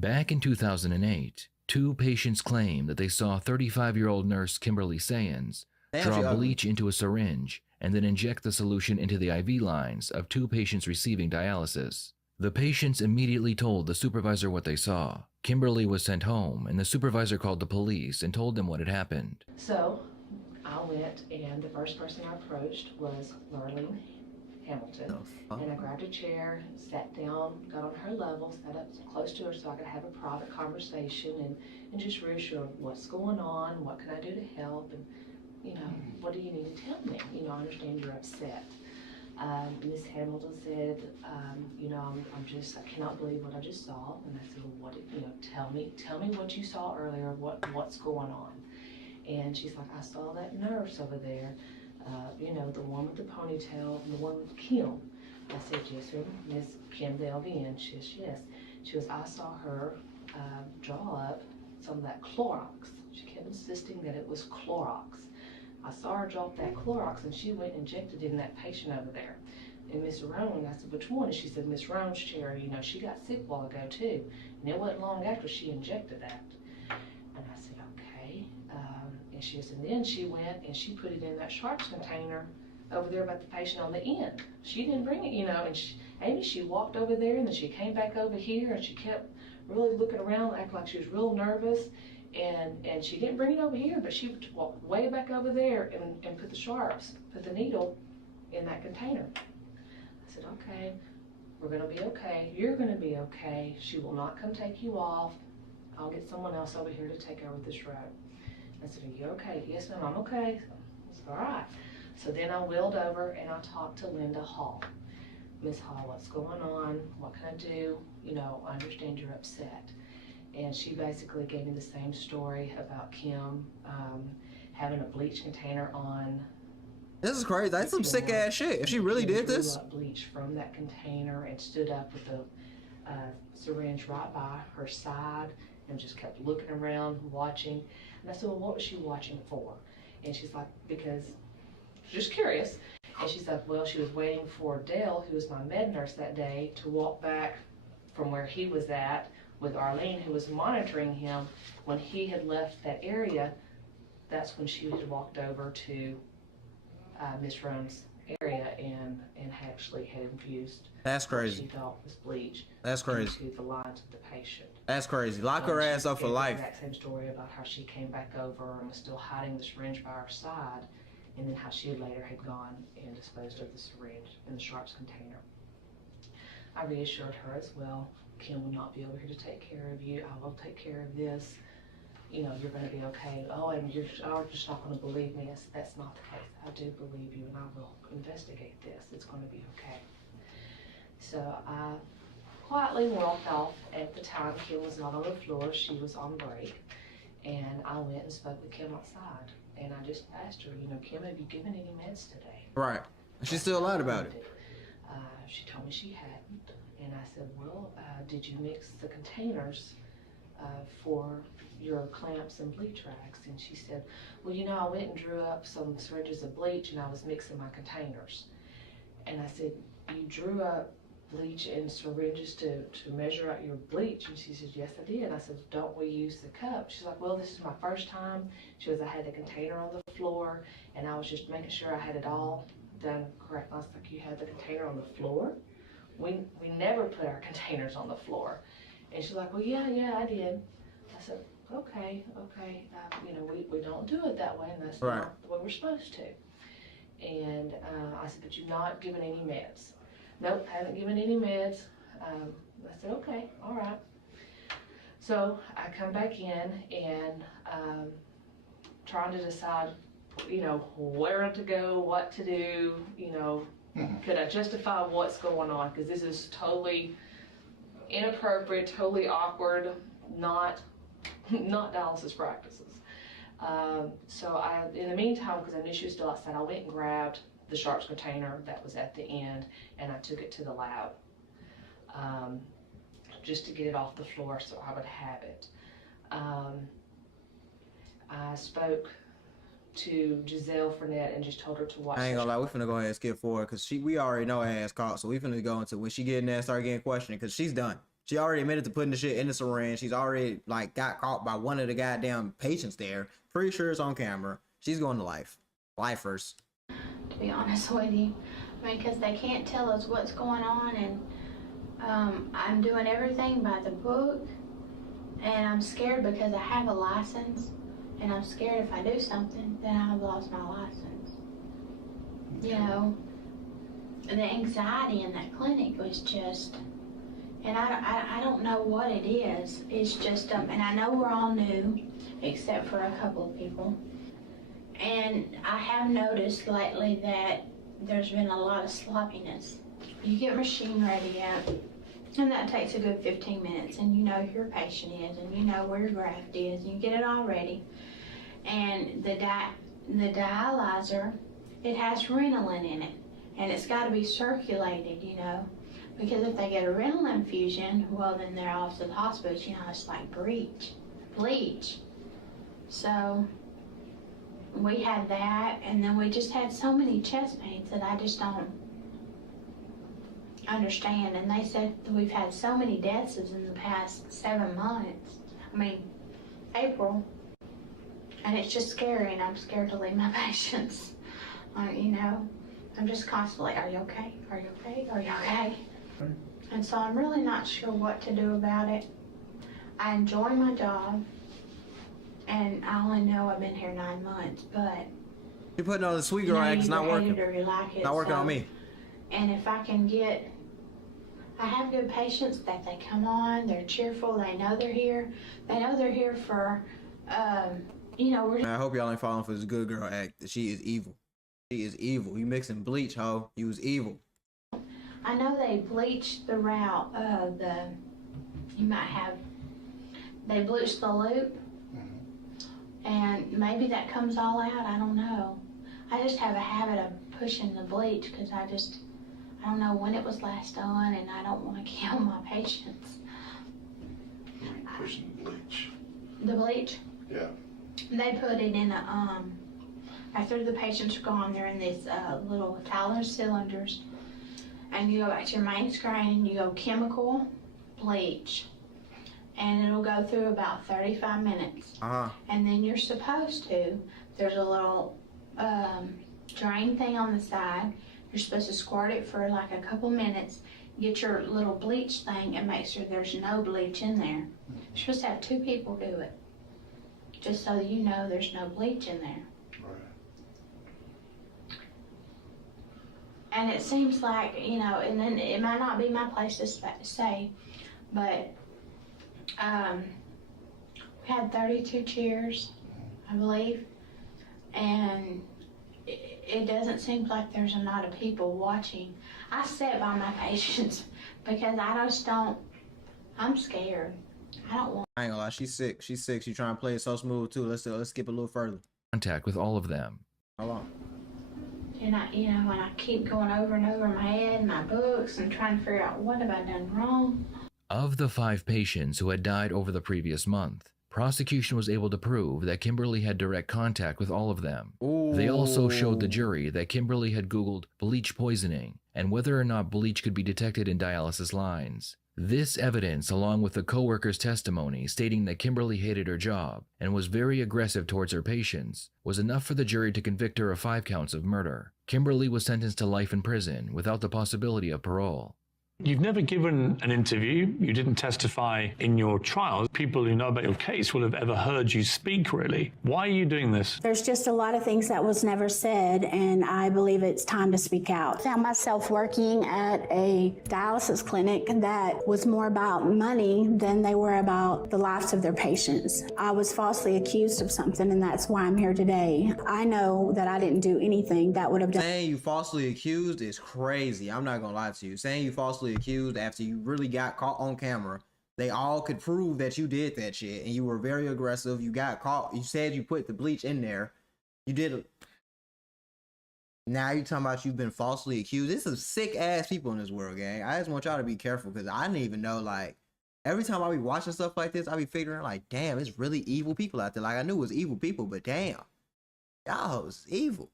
Back in 2008, two patients claimed that they saw 35-year-old nurse Kimberly Sayans draw bleach into a syringe and then inject the solution into the IV lines of two patients receiving dialysis. The patients immediately told the supervisor what they saw. Kimberly was sent home, and the supervisor called the police and told them what had happened. So I went, and the first person I approached was Lurleen Hamilton. And I grabbed a chair, sat down, got on her level, sat up close to her so I could have a private conversation and just reassure what's going on, what can I do to help, and what do you need to tell me? I understand you're upset. Miss Hamilton said, I cannot believe what I just saw. And I said, well, tell me what you saw earlier, what's going on. And she's like, I saw that nurse over there, the one with the ponytail, the one with Kim. I said, yes, sir, Miss Kim Delvian. She says, yes. She goes, I saw her draw up some of that Clorox. She kept insisting that it was Clorox. I saw her drop that Clorox, and she went and injected it in that patient over there. And Miss Roan, I said, which one? And she said, Miss Roan's chair, she got sick a while ago too. And it wasn't long after she injected that. And I said, okay. And she said, and then she went and she put it in that sharps container over there about the patient on the end. She didn't bring it, and she walked over there, and then she came back over here, and she kept really looking around, acting like she was real nervous. And she didn't bring it over here, but she walked way back over there and put the needle in that container. I said, okay, we're gonna be okay. You're gonna be okay. She will not come take you off. I'll get someone else over here to take over this road. I said, are you okay? Yes, ma'am, I'm okay. I said, all right. So then I wheeled over and I talked to Linda Hall. Miss Hall, what's going on? What can I do? I understand you're upset. And she basically gave me the same story about Kim having a bleach container on. This is crazy. That's some sick ass shit. If she really did this, drew up bleach from that container and stood up with the syringe right by her side and just kept looking around, watching. And I said, well, what was she watching for? And she's like, because she's just curious. And she's like, well, she was waiting for Dale, who was my med nurse that day, to walk back from where he was at with Arlene, who was monitoring him. When he had left that area, that's when she had walked over to Miss Roan's area and actually had infused. That's crazy. What she thought was bleach. That's crazy. Into the lines of the patient. That's crazy. Lock her ass up for life. The exact same story about how she came back over and was still hiding the syringe by her side, and then how she later had gone and disposed of the syringe in the sharps container. I reassured her as well. Kim will not be over here to take care of you. I will take care of this. You're going to be okay. Oh, and you're just not going to believe me. That's not the case. I do believe you, and I will investigate this. It's going to be okay. So I quietly walked off. At the time, Kim was not on the floor. She was on break. And I went and spoke with Kim outside. And I just asked her, Kim, have you given any meds today? Right. She still lied about it. She told me she hadn't. And I said, well, did you mix the containers for your clamps and bleach rags? And she said, well, I went and drew up some syringes of bleach and I was mixing my containers. And I said, you drew up bleach and syringes to measure out your bleach? And she said, yes, I did. And I said, don't we use the cup? She's like, well, this is my first time. She goes, I had the container on the floor and I was just making sure I had it all done correct. I was like, you had the container on the floor? We never put our containers on the floor. And she's like, well, yeah, I did. I said, okay. We don't do it that way, and that's right. Not the way we're supposed to. And I said, but you've not given any meds? Nope, haven't given any meds. I said, okay, all right. So I come back in and trying to decide, where to go, what to do, could I justify what's going on? Because this is totally inappropriate, totally awkward, not dialysis practices. So in the meantime, because I knew she was still outside, I went and grabbed the sharps container that was at the end, and I took it to the lab just to get it off the floor so I would have it. I spoke to Giselle Fournette and just told her to watch. I ain't gonna lie, we finna go ahead and skip forward because we already know her ass caught, so we finna go into when she get in there and start getting questioning because she's done. She already admitted to putting the shit in the syringe. She's already like got caught by one of the goddamn patients there. Pretty sure it's on camera. She's going to life. Lifers. To be honest with you, I mean, because they can't tell us what's going on, and I'm doing everything by the book, and I'm scared because I have a license, and I'm scared if I do something, then I've lost my license. You know, the anxiety in that clinic was just, and I don't know what it is. It's just, and I know we're all new, except for a couple of people. And I have noticed lately that there's been a lot of sloppiness. You get machine ready up, and that takes a good 15 minutes, and you know who your patient is, and you know where your graft is, and you get it all ready. And the dialyzer, it has Ritalin in it, and it's got to be circulated, you know, because if they get a Ritalin infusion, well, then they're off to the hospital. You know, it's like bleach. So we had that, and then we just had so many chest pains that I just don't understand. And they said that we've had so many deaths in the past 7 months. I mean, April. And it's just scary, and I'm scared to leave my patients. You know, I'm just constantly, are you okay? Are you okay? Are you okay? And so I'm really not sure what to do about it. I enjoy my job, and I only know I've been here 9 months, but You're putting on the sweet girl act. It's not working. Not working on me. And if I can get, I have good patients that they come on, they're cheerful, they know they're here. They know they're here for, you know, I hope y'all ain't falling for this good girl act. She is evil. She is evil. You mixing bleach, ho. You was evil. I know they bleached the route of they bleached the loop, and maybe that comes all out, I don't know. I just have a habit of pushing the bleach because I don't know when it was last done, and I don't want to kill my patients. Pushing the bleach. The bleach? Yeah. They put it in a, after the patients are gone, they're in these little Tyler cylinders, and you go back to your main screen, you go chemical, bleach, and it'll go through about 35 minutes. And then you're supposed to, there's a little drain thing on the side. You're supposed to squirt it for like a couple minutes, get your little bleach thing, and make sure there's no bleach in there. You're supposed to have 2 people do it, just so you know there's no bleach in there. Right. And it seems like, you know, and then it might not be my place to say, but we had 32 cheers, I believe, and it doesn't seem like there's a lot of people watching. I sit by my patients because I'm scared. I don't want. I ain't gonna lie, she's sick. She's sick. She's trying to play it so smooth too. Let's skip a little further. Contact with all of them. Hold on. And I keep going over and over in my head, my books, and trying to figure out what have I done wrong. Of the 5 patients who had died over the previous month, prosecution was able to prove that Kimberly had direct contact with all of them. Ooh. They also showed the jury that Kimberly had Googled bleach poisoning and whether or not bleach could be detected in dialysis lines. This evidence, along with the co-worker's testimony stating that Kimberly hated her job and was very aggressive towards her patients, was enough for the jury to convict her of 5 counts of murder. Kimberly was sentenced to life in prison without the possibility of parole. You've never given an interview, you didn't testify in your trial. People who know about your case will have ever heard you speak, really. Why are you doing this? There's just a lot of things that was never said, and I believe it's time to speak out. I found myself working at a dialysis clinic that was more about money than they were about the lives of their patients. I was falsely accused of something, and that's why I'm here today. I know that I didn't do anything that would have done. Saying you falsely accused is crazy. I'm not gonna lie to you. Saying you falsely accused after you really got caught on camera, they all could prove that you did that shit and you were very aggressive. You got caught. You said you put the bleach in there. You did it. Now you talking about you've been falsely accused. There's some sick ass people in this world, gang. I just want y'all to be careful because I didn't even know, like, every time I be watching stuff like this, I be figuring like, damn, it's really evil people out there. Like, I knew it was evil people, but damn, y'all was evil.